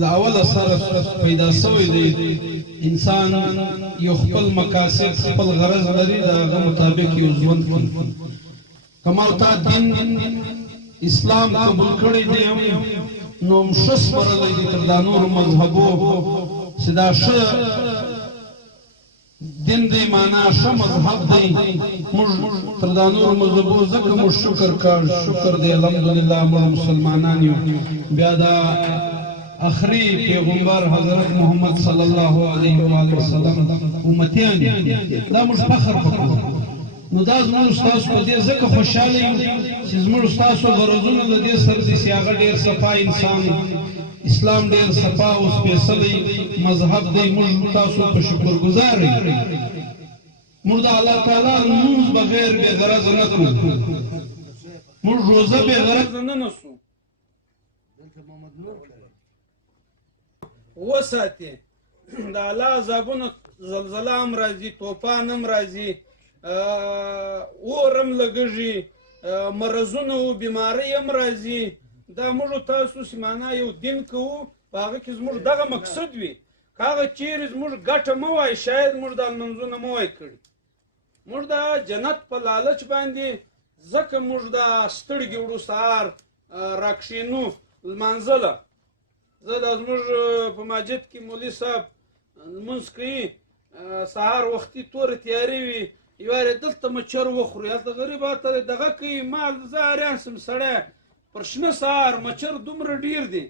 د اوله سره پیدا سوی دی انسان یو خپل مقاصد خپل غرض لري د هغه مطابق یو ژوند کوي کمال تا دین اسلام قبول کړی دی نو ښه سپارلی دی تر دا نورو مذهبو چې دا ښه دین دی معنا ښه مذهب دی موږ تر دا نورو مذهبو ځکه موږ شکر کړ شکر دی الحمدلله موږ مسلمانان یو بیا دا آخری پیغمبر حضرت محمد صلی الله علیه و وسلم امتیان دا موږ فخر وکړو نو دا زموږ ستاسو په دې ځکه خوشحاله یو چې زموږ ستاسو غرضونه له دې سره دي چې هغه ډېر صفا انسان اسلام ډېر صفا او سپېڅلی مذهب دی موږ تاسو په شکرګزار یو موږ د الله تعالی لمونځ بغیر بې غرضه نه کوو موږ روزه بې غرضه نه نیسو وساتي د الله عذابونه زلزله هم راځي طوفان هم راځي اور هم لګېږي مرضونه او بیمارۍ هم راځي دا موږ تاسو چې معنا یو دین کوو په هغه کې زموږ دغه مقصد وي که هغه چیرې زموږ ګټه مه وای شاید موږ دا لمونځونه مه وای کړي موږ د جنت په لالچ باندې ځکه موږ دا ستړي وړو سهار راکښېنو لمانځله زه دا زموږ په مسجد کې مولوي صاحب لمونځ کوي سهار وختي تورې تیارې وي یوارې دلته مچر وخوري هلته غریب هلته دغه کوي ما زه حیران شم سړی پر شنه سهار مچر دومره ډېر دي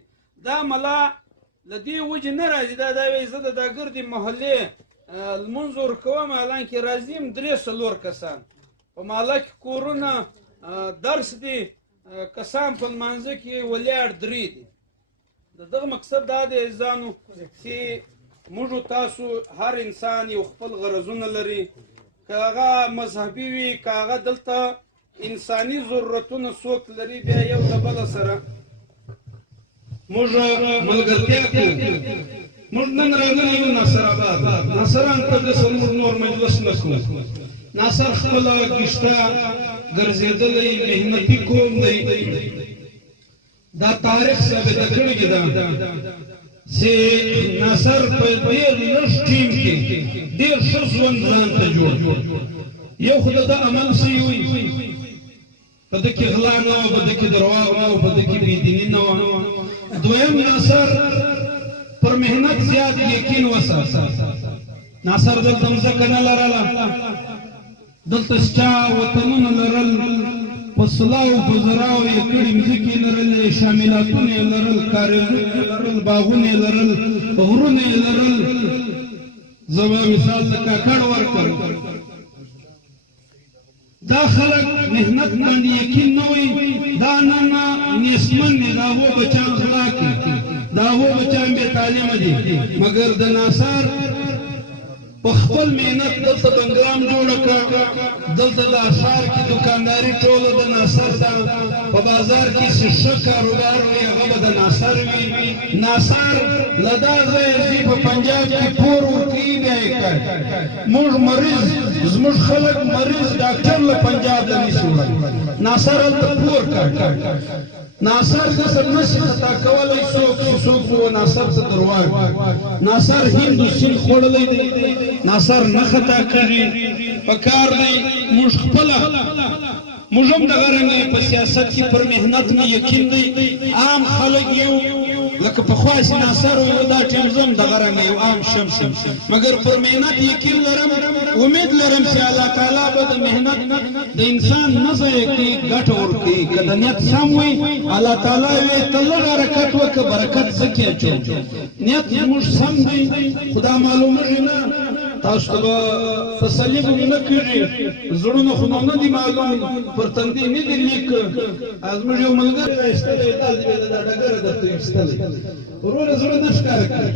دا ملا له دې وجې نه راځي دا وایي زه د دا ګردې محلې لمونځ ورکوم حالانکې راځي هم 3-4 کسان په محله کې کورونه درس دي کسان په لمانځه کې ولاړ 3 دي د دغه مقصد دا دی عزیزانو چې موږ تاسو هر انسان یو خپل غرضونه لري که هغه مذهبي وي که هغه دلته انساني ضرورتونه څوک لري بیا یو د بله سره موږ ملګرتیا کوو موږ نن راغلي یو ناصر آباد ناصران ته داسې نور مجلس نه کوو ناصر خپله ګشته ګرځېدلی محنتي قوم دی دا تاریخ ثابته کړې ده چې ناصر په ډېر لږ ټیم کې ډېر ښه ژوند ځان ته جوړ یو خو د ده عمل صحیح وي په ده کې غلا نه وه په ده کې درواغ نه وه په ده کې بېدیني نه وه دویم ناصر پر محنت زیات یقین وساته ناصر دلته مځکه نه لرله دلته سچا وطنونه لرل په سلاو په زراو یې کړي مځکې لرلې شاملاتونه یې لرل کاریزونه یې لرل باغونه یې لرل غرونه یې لرل زه به مثال د کاکړ ورکړم دا خلک محنت باندې یقین نه وي دا نن نیستمن دي د هغو بچیان غلا کوي د هغو بچیان بې تعلیمه دي مګر د ناصر په خپل محنت دلته بنګرام جوړه کړه دلته د ښار کې دکانداري ټوله د ناصر ده په بازار کې چې ښه کاروبار وي هغه به د ناصر وي ناصر له دا ځایه ځي په پنجاب کې پور ورکوي بیا یې کوي موږ مریض زموږ خلک مریض ډاکټر له پنجاب نه نشي وړی ناصر هلته پور کوي ناصر داسې نشي خطا کولی څوک چې څوک به ناصر ته درواغ ناصر هند و سند خوړلی دی ناصر نه خطا کړي پکار دی موږ خپله موږ هم دغه رنګه په سیاست کې پر محنت نه یقین دی عام خلک یو لکه پخوا چې ناصر و دا ټیم زه هم دغه رنګه یو عام شمس مګر پر محنت یقین لرم امید لرم چې الله تعالی به د محنت د انسان نه ضایع کړي ګټه ورکړي که د نیت سم وي الله تعالی وی ته لږ حرکت وکړه برکت ځکې اچوم نیت زموږ سم دی خو دا معلومېږي نه تاسو ته به تسلي به مو نه کېږي زړونه خو مو نه دي معلوم پر تندي نه دي لیک زموږ یو ملګری ایستلی دا ډګره درته ایستلی وروره زړه نه ښکاره کوي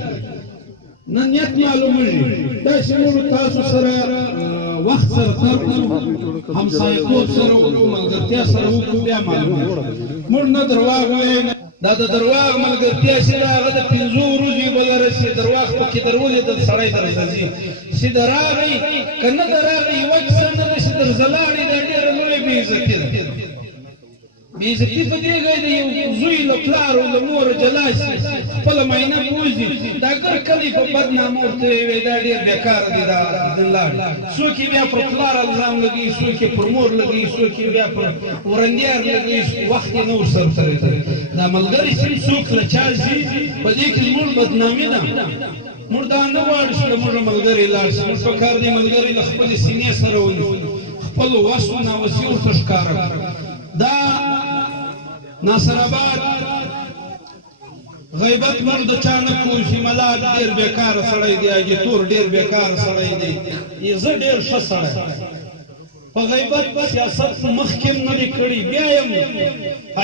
نه نیت معلومېږي داسې موږ تاسو سره وخت سره تېر کړو همسایګوب سره وکړو ملګرتیا سره وکړو بیا معلومېږي موږ نه درواغ وایو دا د درواغ ملګرتیا چې د هغه د 5 ورځې به لرسي درواغ پکې درولېدل سړی درځه ځي چې د راغی که نه د راغی یوه کیسه نه ده چې درځه لاړې دا ډېره لویه بېعزتي ده بېعزتي په دې ځای د یو زوی له پلار او له موره جلا شي خپل معاینه کوزي دا ګر کلی په بدنامه ورته وي دا ډېر بیکاره دي دا لاړ څوک یې بیا پر پلار الزام لګوي څوک یې پر مور لګوي څوک یې بیا پر ورندیار لګوي وخت یې نه ورسره تېرېدی دا ملګري چې څوک له چا ځي په دې کې زموږ بدنامي ده موږ دا نه غواړو چې زموږ ملګري لاړ شي موږ پکار دی ملګري له خپلې سینې سره ونیسو خپلو وسو ناوسي ورته ښکاره دا ناصر آباد غیبت موږ د چا نه کوو چې ملاک ډېر بېکاره سړی دی اجیتور ډېر بېکاره سړی دی زه ډېر ښه سړی په غیبت سیاست مخکې نه دی کړی بیا یم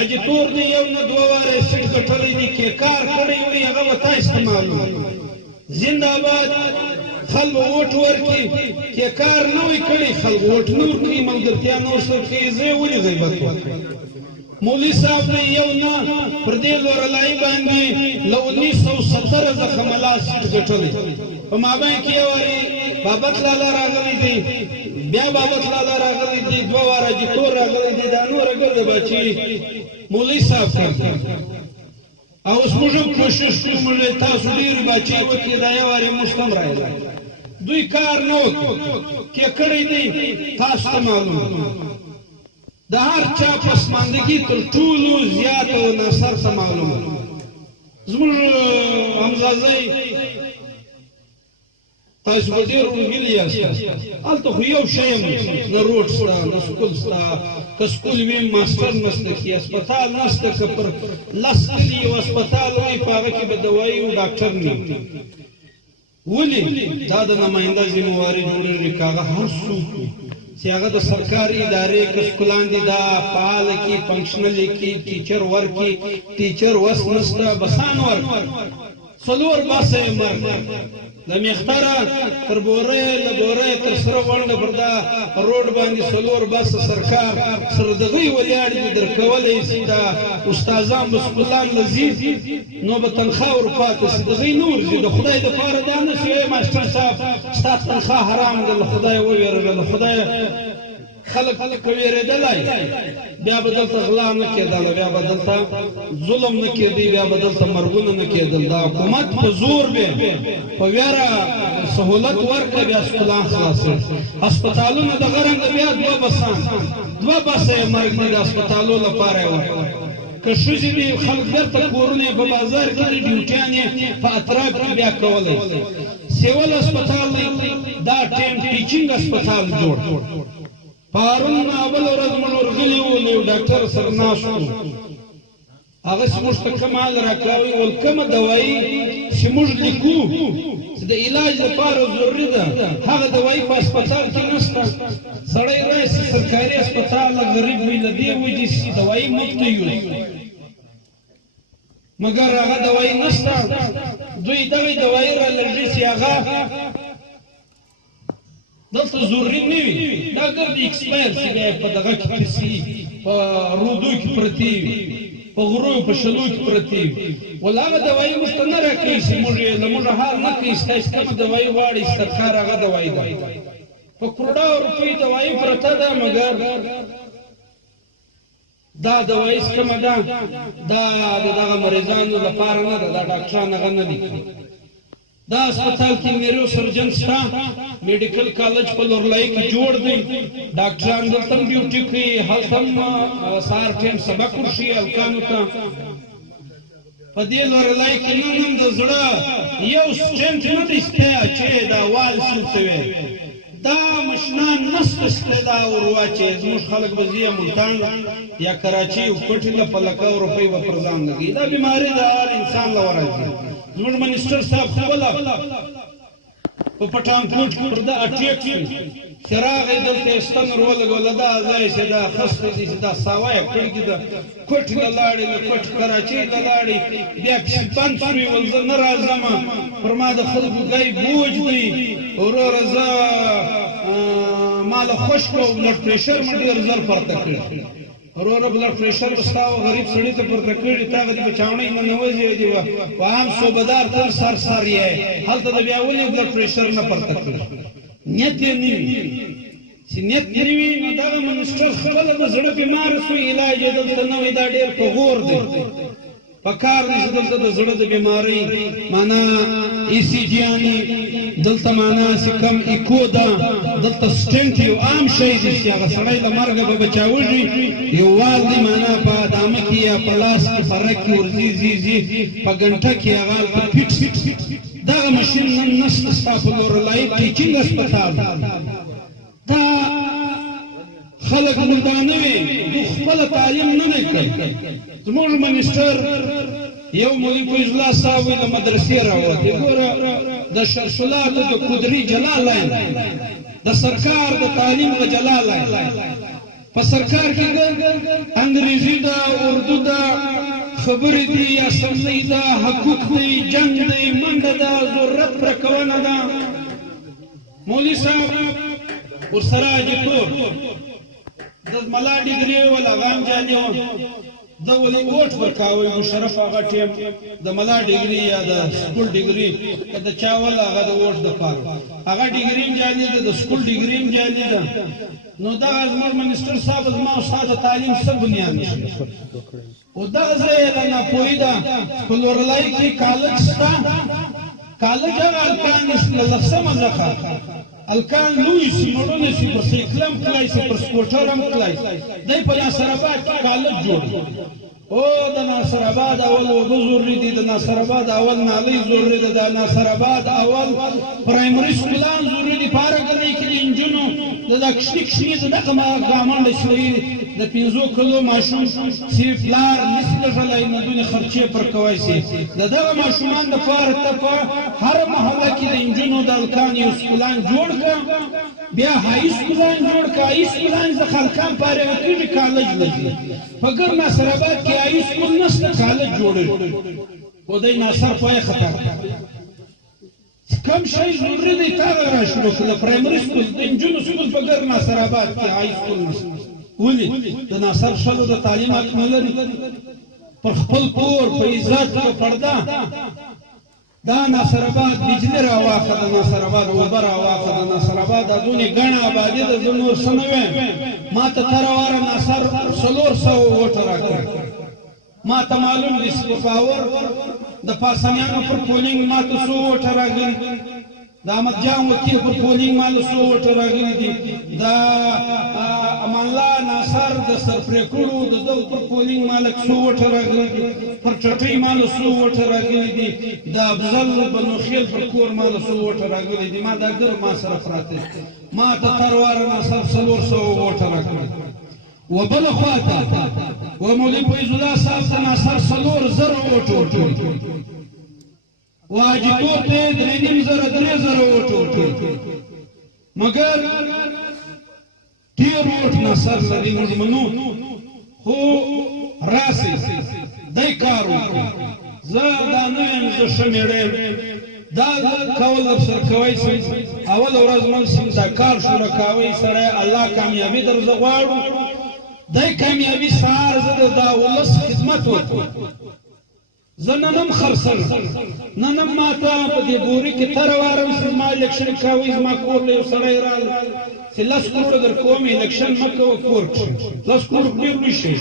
اجیتور دی یو نه دوه واره سیټ ګټلی دی کې کار کړی وي هغه به تاسو ته معلوم زنده باد خلک ووټ ورکړي کې کار نه وي کړی خلک ووټ نه ورکړي ملګرتیا نه ورسره کوي زه یې ولې غیبت وکړم مولوی صاحب نے یو نا پردی لورلائی باندې له 1970 څخه ملا سیټ ګټلی په مابین کې واري بابت لالا راغلی دی بیا بابت لالا راغلی دی دوه واره جتور راغلی دی دا نور ګرځي بچي مولوی صاحب او اوس موږ کوشش کوو تاسو ډیر بچي وکړي دا یو واره مستم راځي دوی کار نه کې کړی دی تاسو ته معلوم د هر چا پسماندګي تر ټولو زیات او ناصر ته معلومه زموږ حمزه تاسو به ډېر ورغلي یاست هلته خو یو شی هم نه روډ شته نه سکول شته که سکول وي ماسټر نشته کې هسپتال نشته که پر لس کلي یو هسپتال وي په هغه کې به دوایي او ډاکټر نه ولې دا د نماینده ذمهواري جوړېږي که هغه هر څوک چې هغه د سرکاري ادارې کسکولان دي دا فعال کی فنکشنل کی ټیچر ورکی ټیچر وس نسته بسان ورک څلور باسه مرګ د میختره تر بوره له بوره تر سره وړاندې بردا روډ باندې څلور باسه سرکار سره دغه ولیاړ دي درکولې سي دا استادان مسکولان لذیذ نو به تنخواه ورپاتې سي دغه نور دي د خدای د پاره دا نه شي ماستر صاحب ستاسو تنخواه حرام ده خدای وویرل خدای خلق کویریدلای بیا به دلته غلا نه کېدل بیا به دلته ظلم نه کېدی بیا به دلته مرګونه نه کېدل دا حکومت په زور به په ویره سهولت ورکړه بیا سکولان خلاص هسپتالونه دغه رنګ بیا دوه بسه مرګ د هسپتالو لپاره ورکړه که ښځې دي خلک بیرته کورونه په بازار کې ډیوټیانې په اطراف کې بیا کولی سیول هسپتال دا ټیم ټیچینګ هسپتال جوړ پارون اول ورځ موږ ورغلي وو یو ډاکټر سره ناست وو هغه موږ ته کوم حال راکاوي ول کومه دوایي چې موږ لیکو چې د علاج لپاره ضروري ده هغه دوایي په هسپتال کې نشته سړی راشي سرکاري هسپتال غریب وي له دې وجې چې دوایي مفت یوز مګر هغه دوایي نشته دوی دغه دوایي را لږي چې هغه دلته ضروري نه وي دا ګرد ایکسپایر چې دی په دغه کې پرسي په رودو کې پرتې وي په غرو په شلو کې پرتې وي ول هغه دوایي موږ ته نه راکوي چې موږ یې له موږه حال نه کوي ستاسو کومه دوایي غواړئ سرکار هغه دوایي ده په کروڑو روپۍ دوایي پرته ده مګر دا دوایي کومه ده دا د دغه مریضانو لپاره نه ده دا ډاکټران هغه نه لیکي دا هسپتال کې نیرو سرجن شته میډیکل کالج په لورلای کې جوړ دی ډاکټران دلته ډیوټي کوي هلته سهار ټیم سبق ورشي هلکانو ته په دې لورلای کې نن هم د زړه یو سټنټ نه دی شته چې دا وال شوتوي دا مشنان نسته شته دا ورواچي زموږ خلک به ځي ملتان یا کراچي او کوټله په لکه روپۍ به پر ځان لګي دا بیماری د هر انسان له ورځي زموږ منیسټر صاحب خپل په پټانکوټ کې پر دا اټیک چراغ دلته ستن ورولګول دا ځای چې دا خسته دي چې دا ساوای کړی دا کوټ لاړې کوټ کراچي لاړې بیا پسپان شوی ولزر نه راځم پر ما د خلکو ګای بوج دی ورور زه مال خوش کو بلډ پريشر مې ډیر زر پرته کړ ورور بلډ پريشر وستاو غریب سړی ته پرته کړی تا د بچاونې نه نوځي دی وام صوبدار تر سر سر یې هلته د بیا ولې بلډ پريشر نه پرته کړ نیت یې نه وي چې نیت نه وي نو دا منسټر خپل د زړه بیمار سو علاج دلته نه وي دا ډېر په غور دی پکار دی چې دلته د زړه د بیمارۍ معنا ای سی جی اني دلته معنا چې کم ایکو ده دلته سټنټ یو عام شی دی چې هغه سړی له مرګه به بچاوږي یو وال دی معنا په ادامه کې یا په لاس کې فرق کې ورځي زی په ګنټه کې هغه په فټ دغه ماشین نن نشته ستا په لورلای ټیچینګ هسپتال دا خلق مردانه وي دو خپل تعلیم نه کوي زموږ منسټر یو مولوي فیض الله صاحب له مدرسې راوته ګوره د شرشلات د قدري جلالاین د سرکار د تعلیم د جلالاین په سرکار کې انګریزي دا اردو دا خبرې دي یا سمې دا حقوق دی جنگ دی منډه دا ضرورت راکونه دا مولوي صاحب ورسره اجتور د ملا ډیګري ولا غام جالي د ولي ووټ ورکاوي مشرف هغه ټیم د ملا ډیګري یا د سکول ډیګري کله چا ولا هغه د ووټ د پاره هغه ډیګري جالي د سکول ډیګري جالي ده نو دا زموږ منسټر صاحب زما استاد تعلیم سب بنیاد نشي او دا زه نه پویدا په لورلای کې کالج ستا کالج هغه الکان لسم ځخه الکان لوی سی مړونه سی پر سیکلم کلای سی پر سپورټرم کلای دای په ناصر آباد کالج جوړ او د ناصر آباد اول وګ زوري دي د ناصر آباد اول نالي زوري دي د ناصر آباد اول پرایمري سکولان زوري دي پارګري کې انجنونو د کښنی دغه ما ګامن شوی د 500 کیلو ماشوم سی فلار نسل جلای مدونه خرچه پر کوي سي دغه ماشومان د فار ته په هر محله کې د انجنونو د الکان یو سکولان جوړ ک بیا هاي سکولان جوړ ک هاي سکولان د خلکان پاره وکړي کالج لګي فګر ناصر آباد کې هاي سکول نشته کالج جوړي او د ناصر پای خطر کم شي ضروري دی تا راشلو کله پرایمري سکول د انجنونو سکول فګر ناصر آباد کې هاي سکول نشته ولي د ناصر شلو د تعلیمات ملري پر خپل کور په عزت په پرده دا ناصر آباد بجلی راواخه د ناصر آباد اوبه راواخه د ناصر آباد دونې ګڼه آبادي د نور سنوي ما ته تر واره ناصر 400 ووټ راکړ ما ته معلوم دي چې پاور د پاسانیانو پر پولینګ ما ته 100 ووټ راغلي دا احمد جان وکیل پر پولینګ مال 100 ووټ راغلي دي دا امان الله ناصر د سرپریکړو د دو پر پولینګ مال 100 ووټ راغلي دي پر چټي مال 100 ووټ راغلي دي دا افضل بنو خیل پر کور مال 100 ووټ راغلي دي ما دا ګر ما سره پراته ما ته تروار ناصر 400 ووټ راغلي وبل خواته ومولوي فیض الله صاحب ناصر 400 ووټ واجبور ته 3.5 ووټ مگر ډیر ووټ ناصر لري موږ منو خو راسي دای کار وکړو زه دا نه یم زه شمیرم دا کول افسر کوي اول ورځ من سم دا کار شروع کوي سره الله کامیابی درځه غواړو دای کامیابی سار زه دا ولس خدمت وکړو زننم خرسل ننم ماتا په دې بوري کې تر وارم سما الیکشن کوي زما کور له سړی رال لس کروڑ در کومي الیکشن مکو کور لس کروڑ ډیر نشي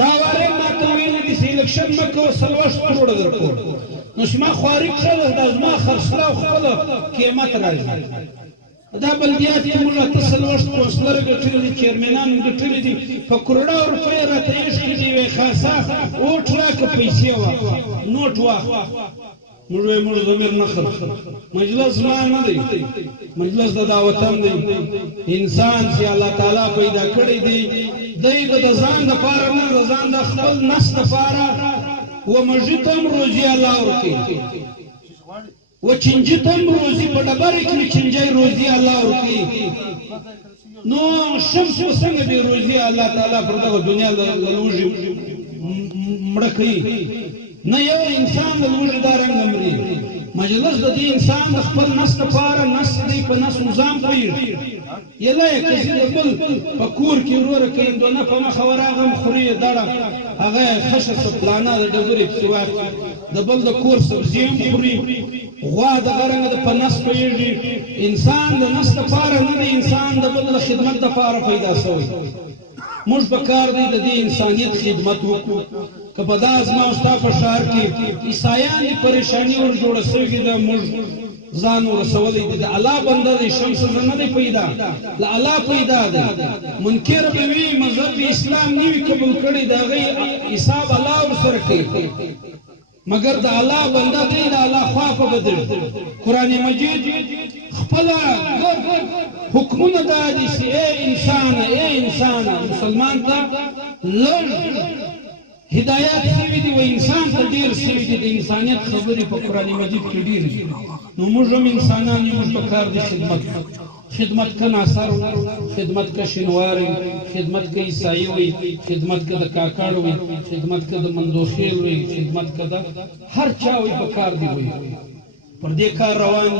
دا واره ماته ویل دي الیکشن مکو 30 کروڑ در کور نو شما خوارق شله د زما خرسلا خپل قیمت راځي دا بلدیات کې موږ تسلوشت کونسلر ګټلې چیرمنان ګټلې دي په کروڑا روپے راته یې شي دی خاصه اوټ راک پیسې وا نوټ وا موږ زمير نه خرڅ مجلس ما نه دی مجلس د دعوتم دی انسان چې الله تعالی پیدا کړی دی دای د ځان د پاره نه د ځان د خپل نس د پاره و مجتم روزي الله ورکی و چنجتم روزي په ډبره کې چنجي روزي الله ورکی نو شمس څنګه دی روزي الله تعالی پر دغه دنیا لوجي مړ کوي نه یو انسان د لوجي دارنګ مري مجلس د دې انسان خپل نس لپاره نس دی په نس نظام کوي یله کسي بل په کور کې ورور کوي دونه په مخ وراغم خوري دړه هغه خشه سپلانه د ډبرې په واخ د بل د کور سبزیم خوري غوا د غرنګ د پنس پیږي انسان د نس لپاره نه انسان د بل خدمت لپاره پیدا شوی موږ په کار دی د دې انسانیت خدمت وکړو که په دا زما او ستا په ښار کې عیسایان دي پریشاني ور جوړه سوې ده موږ ځان ورسولی دی د الله بنده دی شمس زه نه دی پیدا له الله پیدا دی منکر به وي مذهب اسلام نه وي قبول کړی د هغې حساب الله ورسره کوي مگر د الله بنده دی د الله خوا په بدل قرآن مجید خپله حکمونه دا دي چې ای انسانه مسلمان ته لږ هدایات سوي دي و انسان ته ډېر سوي دي د انسانیت خبرې په قرآن مجید کې ډېر دي نو موږ هم انسانان یو موږ په کار دي خدمت که ناصر خدمت که شینوار خدمت که عیسائی وي خدمت که د کاکړ وي خدمت که د مندوخیل وي خدمت که د هر چا وي په کار دي وي پر دې کار روان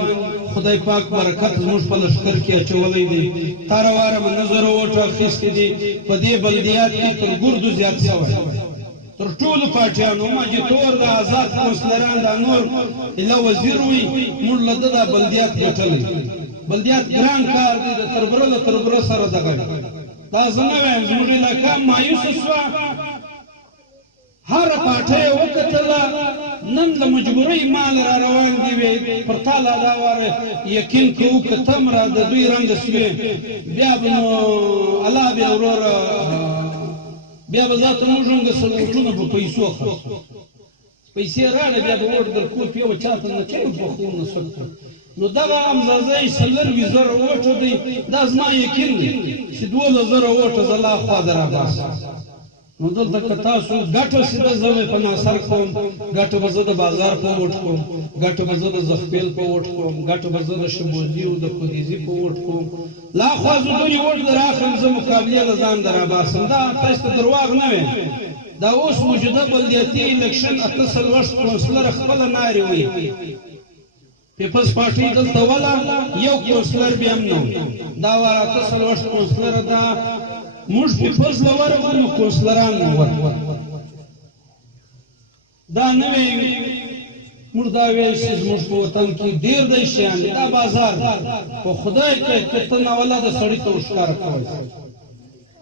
خدای پاک برکت زموږ په لښکر کې اچولی دی تاره واره به نظر ووټ اخیستې دي په دې بلدیات کې تر ګردو زیات شوی تر ټولو پاټیانو ماجتور د آزاد کونسلران دا نور اله وزیر وي موږ له ده دا بلدیات ګټلی بلدیات ګران کار دی د تربره له تربره سره دغه دا زه نه وایم زموږ علاقه مایوسه شوه هر پاټه یې وکتله نن د مجبورۍ مال را روان دي وی پر تا لا دا واره یقین کوو که ته م را د دوی رنګه سوې بیا به نو الله بیا وروره بیا به ذاته موږ رنګه سلوټونه په پیسو خرڅو پیسې راړه بیا به وټ در کوپ یو چاته نه چای پخو نه سکو نو دغه امزازۍ 40,000 وټه دی دا زما یقین دی چې 12,000 وټه زه لا خوا در راباسم نو دلته که تاسو ګټه سیده زه په ناصر کوم ګټه به زه د بازار په وټ کوم ګټه به زه د زخپیل په وټ کوم ګټه به زه د شبوزي او د کوریزي په وټ کوم لا خوا زه دوی وټ در اخلم زه مقابلې له ځان در راباسم دا تاسو ته درواغ نه ویم دا اوس موجوده بلدیاتي الکشن 48 کونسلر خپله نارې وي پیپلز پارټي دلته وله یو کونسلر بیا هم نه دا وار 48 کونسلر دا موږ پیپلز له ورغلو نو کونسلران نه ورغلو دا نه وی موږ دا ویل چې زموږ په وطن کې ډېر دی شیان دی دا بازار خو خدای کوي که ته ناوله د سړي ته وښکاره کوئ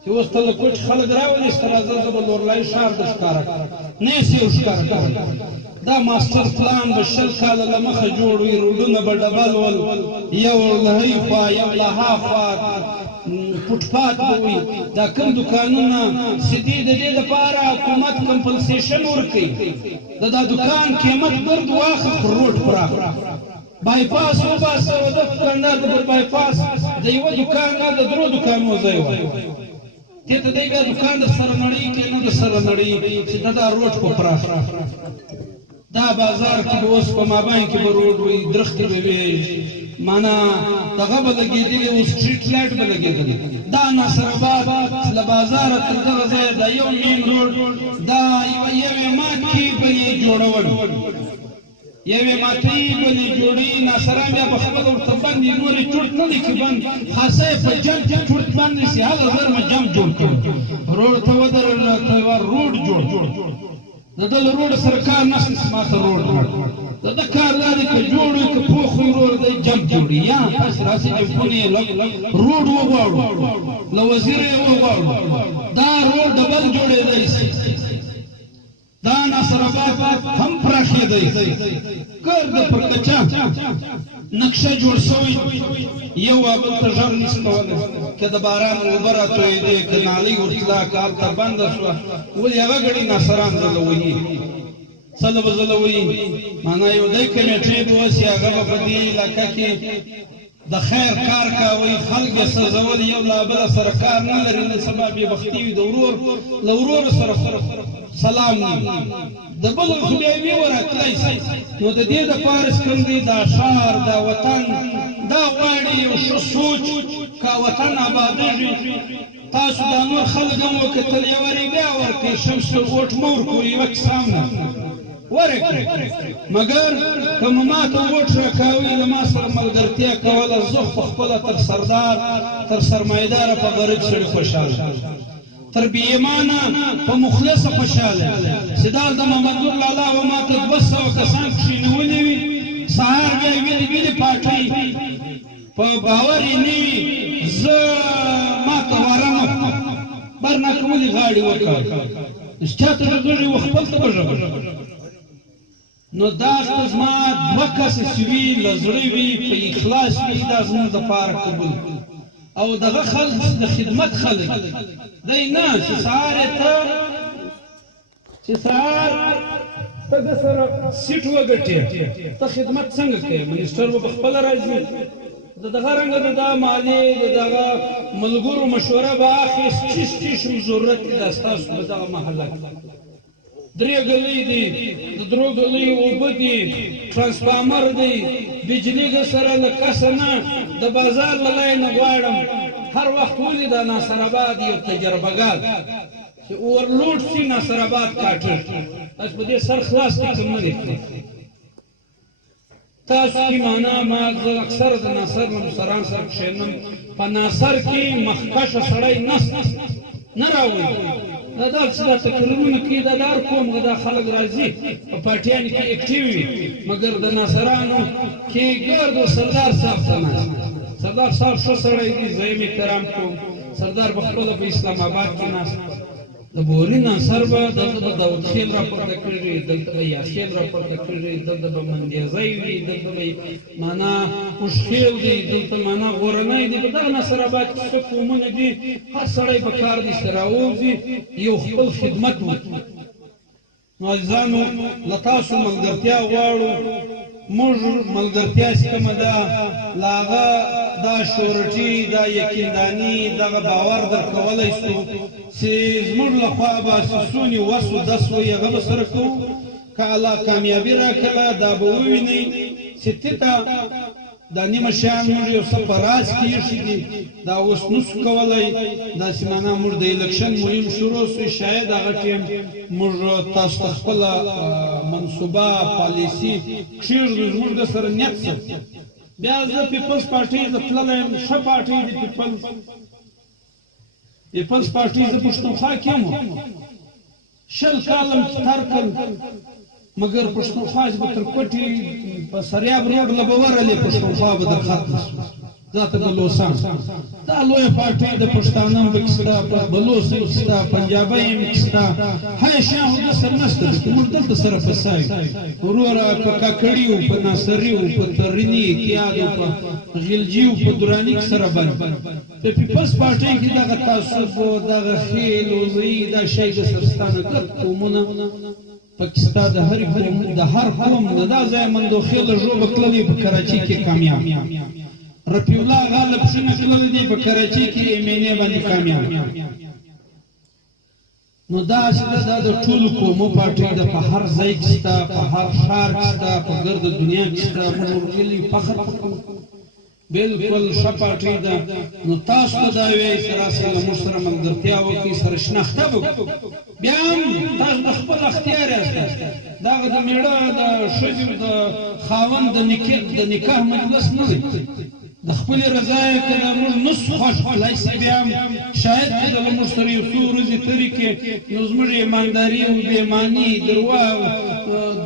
چې اوس ته له کوټ خلک راولي چې راځه زه به لورلای ښار د ښکاره نه یې سې وښکاره کوئ دا ماسټر پلان به 20 کاله له مخه جوړ وي روډونه به ډبل ول یو له هی خوا یو له ها خوا فوټپات به وي دا کوم دوکانونه چې دي د دې دپاره حکومت کمپنسیشن ورکوي د دا دوکان قیمت برد واخه خو روډ پراخ بایپاس وباسه او د دوکاندار د بایپاس د یوه دوکان نه د درو دوکانو ځای وای دې ته دی بیا دوکان د سره نړۍ کې نه د سره نړۍ چې دا روډ په پراخ دا بازار کې به اوس په مابین کې به روډ وي درختې به وي معنا دغه به لګېدلې اوس سټریټ لایټ به لګېدلې دا ناصرآباد له بازاره تر دغه ځایه دا یو مین روډ دا یوې ماتې به یې جوړول یوې ماتې به یې جوړي ناصران بیا به خپله ورته بند یې نورې چورت نه دی کې بند خاصه یې په جنګ چورت بند نه شي هغه زر مه جنګ جوړ کړو روډ ته ودرېږه روډ جوړ د ده له روډ سره کار نشته چې ما ته روډ کړ د ده کار دا دی که جوړ وي که پوخ وي روډ دی جمپ جوړي یا تاسې راسئ جمپونه یې روډ وغواړو له وزیره یې وغواړو دا روډ ډبل جوړېدی شي دا ناصرآباد هم پراخېدی ګرده پر کچا نقشه جوړ سوی یو بل ته ژر نشي کولی که د باران اوبه راتویېدې که نالۍ ورتله که هلته بنده شوه ولې هغه ګړي ناصران ځلوي څه له به ځلوي معنا یو دی کمیټې به اوسي هغه به په دې علاقه کې د خیر کار کوي خلک یې سزولي یو له بله سره کار نه لري نن سبا بېبختي وي د ورور له ورور سره سلام وي د بل خو بیا یې ورتلی شي نو د دې دپاره کوم دی دا ښار دا وطن دا غواړي یو ښه سوچ که وطن آبادېږي تاسو دا نور خلک هم وکتل یوه بیا ورکړئ شمس ووټ مه ورکوئ یوه کیسه هم نه ورکړئ مګر که مو ماته ووټ راکوئ له ما سره ملګرتیا کوله زه خو خپله تر سردار تر سرمایهداره په غریب سړي خوشحاله تر بې ایمانه په مخلصه خوشحاله چې دا د محمدنور لالا و ما ته 200 کسان کښېنولي وي سهار بیا ویلې ویلې پاټۍ په باور یې نه وي زه ما ته واره نه بس خطرناک ولې غاړې وکړه چا ته غږی و خپل ته وژغه نو دا زما دوه کسې چې وي له زړه وي په اخلاص وي دا زموږ دپاره قبول او دغه خلک د خدمت خلک دی نه چې سهار یې ته د سره سیټ وګټې ته خدمت څنګه کوې منسټر به پخپله راځي د دغه رنګه د دا مالې د دغه ملګرو مشوره به اخیست چیش ضرورت دی دا ستاسو په دغه محله کې 3 ګلۍ دي د 3 ګلۍ اوبه دي ټرانسفارمر دی بجلي د سره له کسه نه د بازار له لای نه غواړم هر وخت ولې دا ناصرآباد یو تجربهګار چې اورلوډ شي ناصرآباد کاټر اس په دې سر خلاص کم نه دی تاسو کی معنا ما اکثر د ناصر مشران سره کښېنم په ناصر کې مخکشه سړی نه راوړي دا چې دا تقریرونه کوي دا د هر قوم دا خلک راځي په پارټیانو کې اکټیو وي مګر د ناصرانو کې ګرد و سردار صاحب ته ناست سردار صاحب ښه سړی دی زه یې احترام کوم سردار به خپله په اسلام آباد کې ناست د بوري ناصر به دلته به داود خیل راپورته کړي دلته به یاخیل راپورته کړي دلته به مندیزی وي دلته به معنا اوښخیل دی دلته معنا غورنی دی په دغه ناصرآباد کې څه قومونه دي هر سړی په کار دی چې راووځي یو خپل خدمت وکړي نو عزیزانو له تاسو ملګرتیا غواړو موږ ملګرتیا چې کومه ده له هغه دا شورټي دا یقینداني دغه باور درکولی شو چې زموږ لخوا به څونې وس و دس وي هغه به سره کوو که الله کامیابي راکړه دا به ووینئ چې ته دا نیمه شیان موږ یو څه په راز کې ایښي دي دا اوس نسو کولی داسې معنا موږ د الیکشن مهم شروع سوی شاید هغه ټیم موږ تاسو ته خپله منصوبه پالیسي کښېږدو زموږ د سره نیت څه بیا زه پیپلز پارټۍ زه تللی یم ښه پارټۍ د پیپلز پارټۍ زه پښتونخوا کې یم 20 کاله مې تېر کړل مګر پښتونخوا چې به تر کوټې په سریاب روډ له به ورغلې پښتونخوا به در ختمه شوه ذاته بلوچستان دا لویه پارټۍ د پښتانه هم پکې شته بلوڅ هم شته پنجابی هم پکې شته هر شیان خو دلته سره نشته موږ دلته سره فسا یو وروره په کاکړي وو په ناصري وو په تریني اتحاد وو په غلجي وو په دراني کې سره بند په پیپلز پارټۍ کې دغه تعصب و دغه خیل وزي دا شی د سرستانه ګرد قومونه پاکستان د هر قوم نه دا ځای مندوخیل ژوبه تللی په کراچۍ کې کامیاب رفیع الله غالب څنګه تللی دی په کراچۍ کې ایمینې باندې کامیاب نو دا چې دا د ټولو قومو پارټۍ ده په هر ځای کې شته په هر ښار کې شته په ګرده دنیا کې شته موږ کلي فخر کوو بالکل ښه پارټۍ ده نو تاسو ته دا وایي چې راسئ له موږ سره ملګرتیا وکړئ سره شناخته به وکړو بیا هم تاسو د خپل اختیار یاست دغه د مېړه د ښځې د خاوند د نکاح مجلس نه دی د خپلې رضا یې که د موږ نسو خوښ کړلی شي بیا هم شاید که د موږ سره یو څو ورځې تېرې کړې نو زموږ ایمانداري او بېایماني درواغ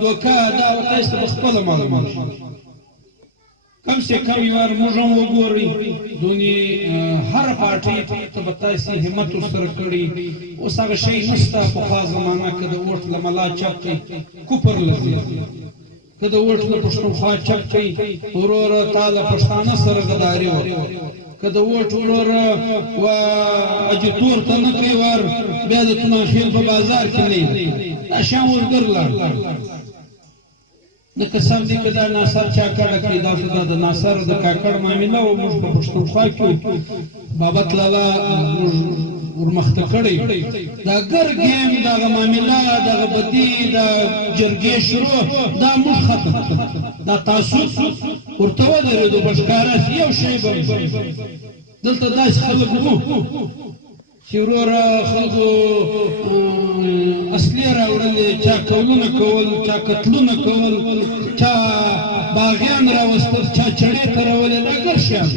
دوکه دا به تاسو ته به خپله معلومه شي کم سے کم یوار موږ هم وګورئ دونې هره پارټۍ ته به تاسې همت ورسره کړي اوس هغه شی نشته پخوا زمانه که د ووټ له ملا چپ کړئ کوپر لګي که د ووټ له پښتونخوا چپ کړئ وروره تا له پښتانه سره غداري وکړه که د ووټ وروره و اجتور ته نه کړئ وار بیا د تماخیل په بازار کې نه دا شیان ورګر لاړ د قسم دی که دا ناصر چا کډه کړي دا خو د ناصر د کاکړ معامله و موږ په پښتونخوا کې بابت لالا موږ ورمخته کړی دا ګر ګیم دغه معامله دغه بدي د جرګې شروع دا موږ ختم دا تعصب ورته ودرېدو په ښکاره یو شی به دلته داسې خلک وو چې وروره خلکو اصلي راوړلې چا کولونه کول چا قتلونه کول چا باغیان راوستل چا چړې ترولې لګر شیان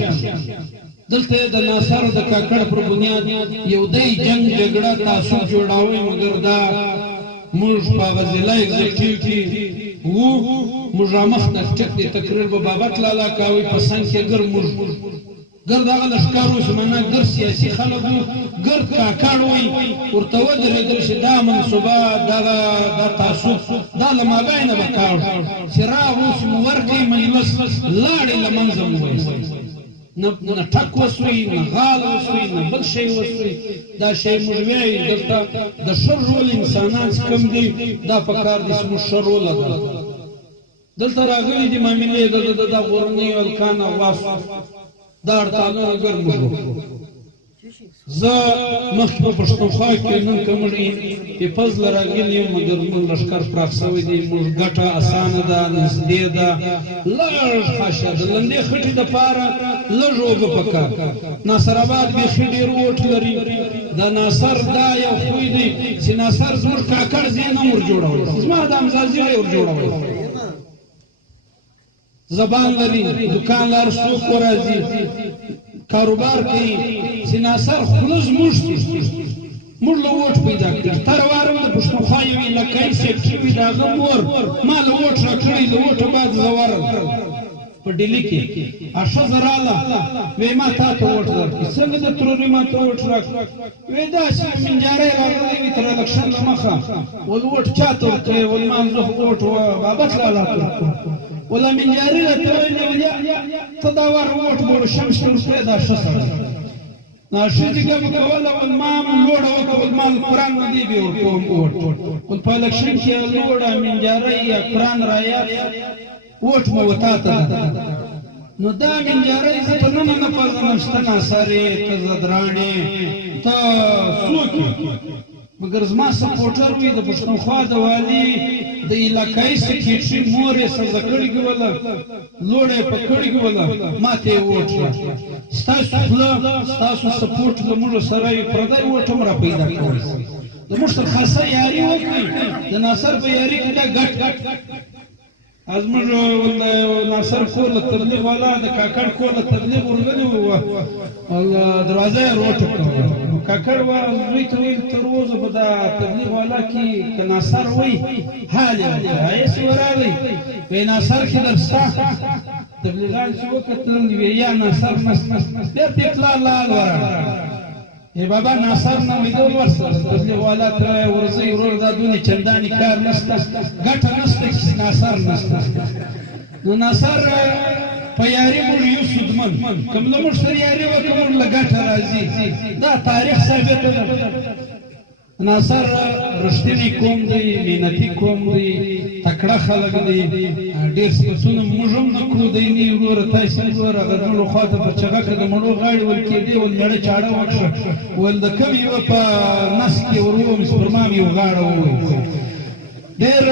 دلته د ناصر د کاکړ پر بنیاد یو دی جنگ جګړه تعصب جوړاوی مګر دا موږ په غزله ایگزیکټیو کې وو موږ رامخ د ټک د تقریر به بابت لالا کاوی په څنګ کې ګر موږ ګرد هغه لښکر و چې معنا ګرد سیاسي خلک وو ګرد کاکړ وي ورته ودرېدل چې دا منصوبه دغه دا تعصب دا له مابینه به کار څراغ اوس مو ورکړئ مجلس لاړې له منځه مو وایستل نه ټک وسوي نه غال وسوي نه بل شی وسوي دا شی موږ وایي دلته د ښه رول انسانان چې کوم دي دا په کار دي چې موږ ښه رول ادا دلته راغلي دي معاملې د غورنیو هلکان اغواسو دا اړتالونه ګرم وکړو زه مخکې په پښتونخوا کې نن که موږ په فضله راغلي یو مګر موږ لښکر پراخ سوی دی موږ ګټه اسانه ده نږدې ده لږ خاشه د لنډې خټې دپاره لږ اوبه پکار ناصر آباد بیخي ډېر ووټ لري د ناصر دا یو خوی دی چې ناصر زموږ کاکړ ځای نه ور جوړولی زما د امزازي ځای ور جوړولی زبان لري دکان لار څوک ورځي کاروبار کوي چې ناصر خوله زموږ دی موږ له ووټ پیدا کړي تر وارم د پښتونخوا یو علاقایي سیکټر وي د هغه مور ما له ووټ راکړی له ووټه بعد زه ورغلم په ډیلي کې ښځه راله وایي ما تا ته ووټ درکړي څنګه د تروري ما ته ووټ راکړه وایي داسې منجاری راغلی وي تر الکشن له مخه ول ووټ چا ته ورکوې ول ما زه ووټ بابک لالا ته ورکوم ولا منجاري راته ویلي ته دا وار ووټ بوړو شمس روپۍ دا ښه سړی ښځې ګمه کوله ول ما لوړه وکړه ول ما قرآن نه دی بې ورکوم ووټ ول په الکشن کې لوړه منجارۍ یا قرآن رایات ووټ مو وتا ته ده نو دا منجارۍ زه په ننه نه پزنم چې ته ناصرې ته زدرانې ته څوک مګر زما سپورټر وي د پښتونخوا د والي د علاقایي سکرټري مور یې سزا کړې وله لوړه یې پکړې وله ما ته یې ووټ راکړه ستاسو خوله ستاسو سپورټ زموږ سره یې پردی ووټ هم را پیدا کولی زموږ سره خاصه یاري وکړي د ناصر په یاري کې دا ګټ زموږ ناصر کور له تبلیغ والا د کاکړ کور له تبلیغ ورغلي وو دروازه یې وټکوله کاکړ زوی ته ویل تر اوسه په دا تبلیغ والا کې که ناصر وایي حال یې وکړه هسې ورغلی وایي ناصر کې درسته تبلیغان چې وکتل وایي یا ناصر نسته بېرته یې پلار لال ورغی ای بابا ناصر نه ویدول ورسره تبلیغ والا ته ورځئ ورور دا دونې چندانې کار نشته ګټه نشته چې ناصر نشته نو ناصر په یاري موږ یو سودمن کوم له موږ سره یاري وکړه موږ له ګټه راځي دا تاریخ ثابته ده ناصر رښتینی قوم دی محنتي قوم دی تکړه خلک دی ډېر صفتونه موږ هم نه کړو دی نه وروره تاسې هم وروره هغه زموږ خواته په چغکه د مڼو غاړې ول کېدې ول لړه چاړه وکړه ول د کم یوه په نس کې ور ووم چې پر ما مې یو غاړه وویل ډېر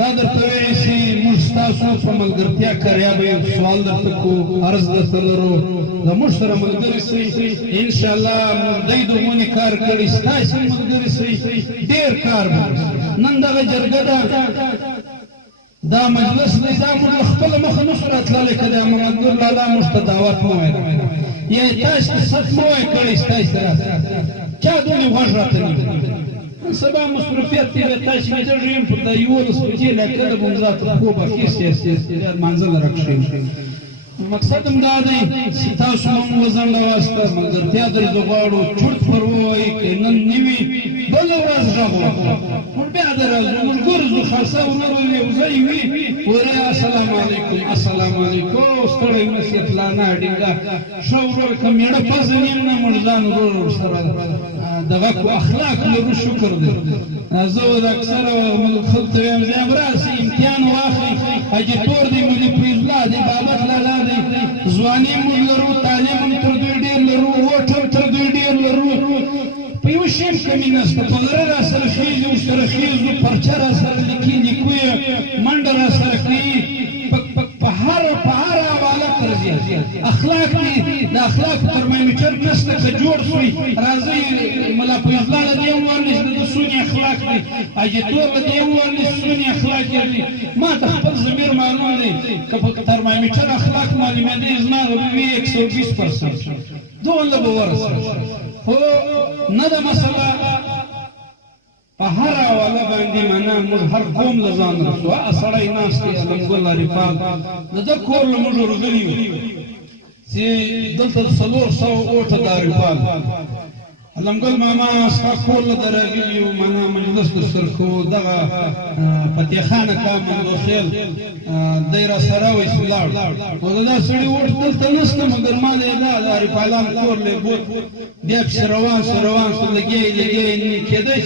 دا درته وایي چې موږ ستاسو په ملګرتیا کریابه یو سوال درته کوو عرض درته لرو زموږ سره ملګري شئ انشاءالله موږ دی دومونې کار کړی ستاسې ملګري شئ ډېر کار به نن دغه جرګه ده دا مجلس دی دا موږ له خپله مخه نشو راتللی که د محمدنور لالا موږ ته دعوت مه وایه یا تاسې ته ست مه وایه کړی ستاسې سره چا دونې غوږ راته نه سبا مصروفیت دی تاسې ویده یم پر دا 11 بجې لیکلی به مو زه تر خوبه اخیستی لمانځله راکښېږي مقصد هم دا دی چې تاسو هم وځنډه واسته ملګرتیا درځه غواړو چورت پر ووایي که نن نه وي بله ورځ غږ وکړو موږ بیا درځو موږ ګرځو خاصه ورور یو ځای وي وره السلام علیکم السلام علیکم ستړی مسې فلانه ډینګه ښه ورور که مېړه پزه نیم نه موږ ځان ورور سره دغه کو اخلاق لرو شکر دی زه اکثره خلکو ته وایم زه یم راسئ امتحان واخلئ حاجي تور دی مولي فیضالله دی بابک لالا دی ځواني موږ لرو تعلیم هم تر دوی ډېر لرو ووټ هم تر دوی ډېر لرو په یو شي هم کمي نشته په غره راسره خېږي ورسره خېږو پرچه راسره لیکي لیکو یې منډه راسره کوي په هر حواله ترځي اخلاق دي د اخلاقو ترمامیټر نشته که جوړ سوی راځئ ملا فیضالله له دې هم ورنیش د سونې اخلاق دي حاجي تور له دې هم ورنیش سونې اخلاق یې دي ما ته خپل ضمیر معلوم دی که په ترمامیټر اخلاق معلومېدی زما به وي 120% دومره به ورسره خو نه ده مسله په هر حواله باندې معنا موږ هر قوم له ځان رسو سړی ناست دی علمګل عارفان د ده کور له موږ ورغلي وو چې دلته 400 اوټه د عارفان علمګل ماما ستا کور له درغلي یو معنا مجلس د سرکو دغه فتح خان کا مندوخیل دی را سره ولاړ او دا سړي وټ دلته نسته مګر ما دا د عارفان کور له بوت بیا روان سره لګي نه کېدای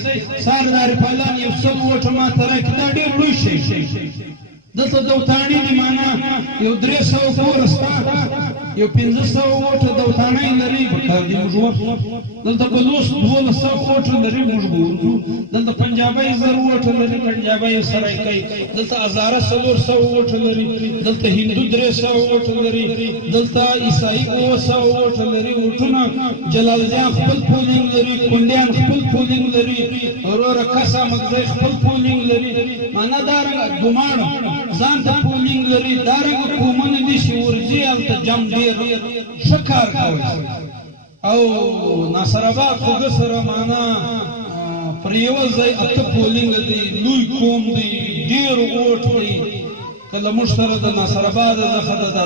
سار د عارفان یو څو وټه ما تر کې دا ډېر لوی شي دلته دوتانی دی معنا یو 300 کور ستا یو 500 وټه دوتانی لري بکار دی موږ دلته بلوس 1200 وټه لري موږ ګورو دلته پنجابي 1000 وټه لري پنجابي سره کوي دلته هزاره 400 وټه لري دلته هندو 300 وټه لري دلته عیسائی 200 وټه لري وټونه جلال جان خپل پولینګ لري کونډیان خپل پولینګ لري اورور کسا مګزي خپل پولینګ لري معنا دا رنګ ګمان ځان ته پولینګ لري دا رنګ کومن دي شي ورځي الته جام ډیر شکار کوي او ناصر آباد خو سره معنا پر یو ځای اته پولینګ دی لوی کوم دی ډیر ووټ دی کله موږ سره د ناصر آباد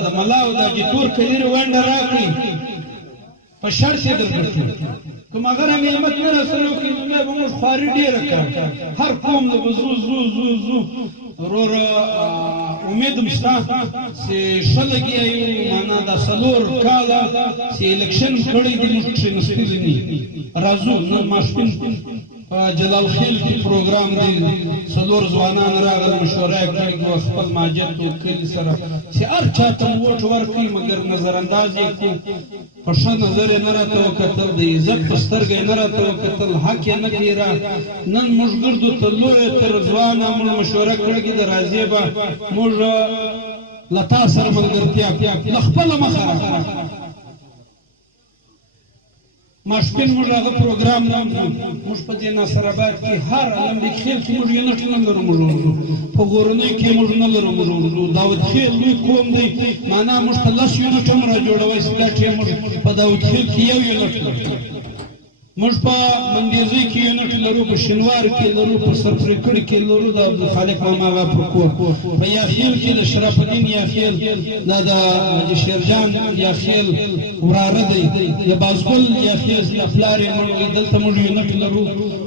د ملاو د جتور کلیر وانډ راکړي په شرط درکړو کوم اگر هم علمت نه رسولو کې موږ به موږ خاري ډیر کړ هر قوم د زو رور امید مستا چې شلګي ایو معنا د سلور کاله چې الیکشن کړی دی موږ چې نسپیلنی راځو نن ماشپین جلال خیل کی پروګرام دی سلور ځوانان راغلي مشوره کوي او خپل ماجد او کلی سره چې هر چاته ووټ ورکړي مګر نظر انداز یې کو په ښه نظر نه راته وکتل د عزت په سترګې نه راته وکتل حق یې نه کیرا نن موږ ګردو ته لوی تر ځوانه موږ مشوره کړې د راځي به موږ لتا سره ملګرتیا ل خپل مخه ماشپین موږ هغه پروګرام موږ په دې ناصر آباد کې هر لمبیک خیل کې موږ یو نټ نه لرو موږ په غورنۍ کې موږ نه لرو موږ داود خیل لوی قوم دی معنا موږ ته لاس یو نټ هم را جوړوي سکاټي موږ په داود خیل کې یو نټ موږ په مندیزي کې یو نټ لرو په شنوار کې لرو په سرپرکړ کې لرو د عبدالخالق ماما غا پر کو په یا خیل کې د شرف الدین یا خیل دا د شیرجان یا خیل وراره دی یا بازګل یا خیل یا فلارې موږ دلته موږ یو نټ لرو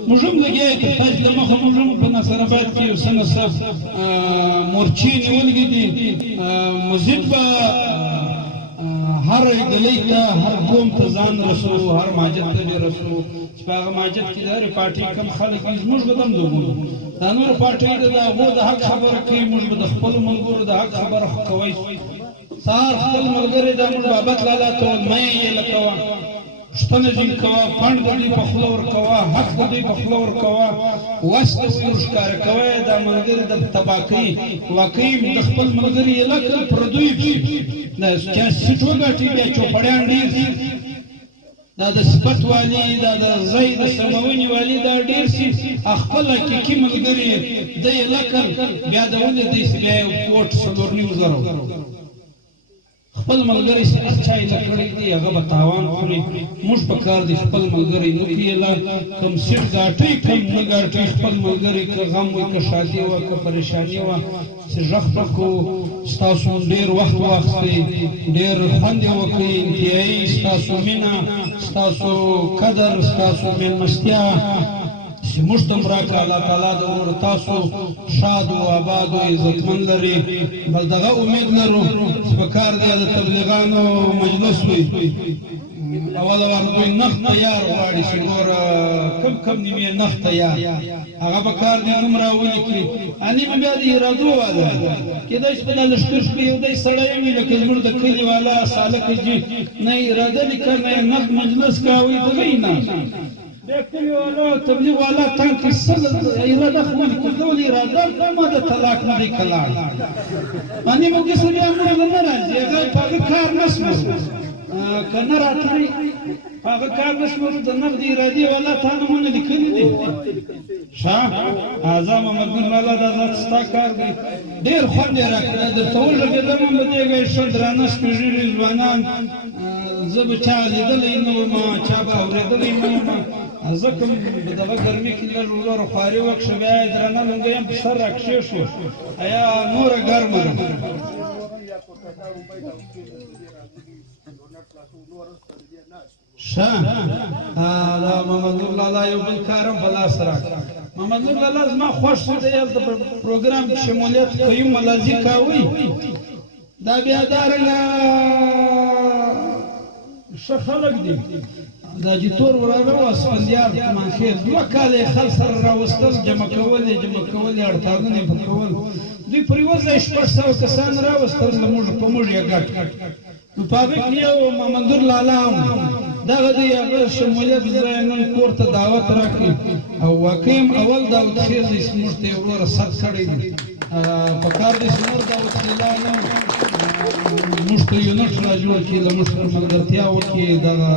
موږ هم لګي ته تاج د مخه موږ په ناصر آباد کې یو سنه مورچې نیولګي دي مزید به هر گلی ته هر قوم ته ځان رسو هر ماجد ته به رسو چې هغه ماجد کې د پارټي کم خلک موږ به دم دوغو دا نور پارټي د هغه د حق خبره کوي موږ به د خپل منګورو د حق خبره کوي سار خپل ملګری د موږ بابت لاله ته مې لکوا شتنه جن کوا پاند دې په خلور کوا حق دې په خلور کوا واسط ورشکار کوي د ملګری د تباکی واقعي د خپل ملګری لکه پردوی دا چې څو غټي بیا چوپړیان ډیر دا د سپت والی دا د زید سمونی والی دا ډیر سي خپل کې کی ملګری د لکه بیا د ولې د بیا کوټ سلور نیو زرو خپل ملګری سره چای لکړی دی هغه بتاوان خوري موږ په کار دی خپل ملګری نو کیلا کم سیټ غاټي کم نه غاټي خپل ملګری که غم وي که شادي وي که پریشانی وي چې ځخ پکو ستاسو ډیر وخت واخلي ډیر خوند وکړي انتهایی ستاسو مینا ستاسو قدر ستاسو مېلمستیا چې موږ تم راکړه الله تعالی د ور تاسو شاد او آباد او عزتمن لري بل دغه امید لرو چې په کار دی د تبلیغانو مجلس وي اول ورته نخ تیار غواړي چې ګور کم نیمه نخ تیار هغه به کار دی نوم راولي کړي اني بیا د ارادو واده کله چې په لشکر کې یو دای سړی وي لکه زموږ د کلی والا سالک جی نه اراده لیکنه نه مجلس کاوي دغینا کلی والا تبلیغ والا تنگ کسل اراده خو نه کول اراده ما د طلاق نه دی کلاړ باندې موږ سړي امر نه راځي هغه په کار نسمو کنه راتلی هغه کار نسمو د نقد ارادي والا ته نه لیکلي دي شاه اعظم محمد والا د ذات ستا کار دی ډیر خوند راکړه د تول کې دمو بدیږي شل درانه سپیږي ځوانان زب چا لیدلې نو ما چا به اورېدلې نو ما ځکه دغه ګرمي کې له ورور خواري وخت شوی درنه لنګ یم سر راکښې شو ایا نور ګرمه ښه دا محمد نور لالا یو بل کارم په لاس راکړه. محمد نور لالا زما خوښ شو دی هلته په پروګرام کې شمولیت قیوم ملازي کاوی دا بیا دارنګه ښه خلک دي دا جیتور وراره و اسفندیار کمانخېل 2 کاله یې خلک سره راوستل جمع کول یې هړتالونه یې پکول دوی پر یوه ځای 600 کسان راوستل په موږ یې ګډ نو په هغې کې یو محمد نور لالا هم دغه دی هغه شمولیت ځای نن کور ته دعوت راکړي او واقعي اول داود خیل دی زموږ ته یې وروره سخت کړی دی په کار دی چې نور داود خیلانو موږ ته یونټ را جوړ کړي له موږ سره ملګرتیا وکړي دغه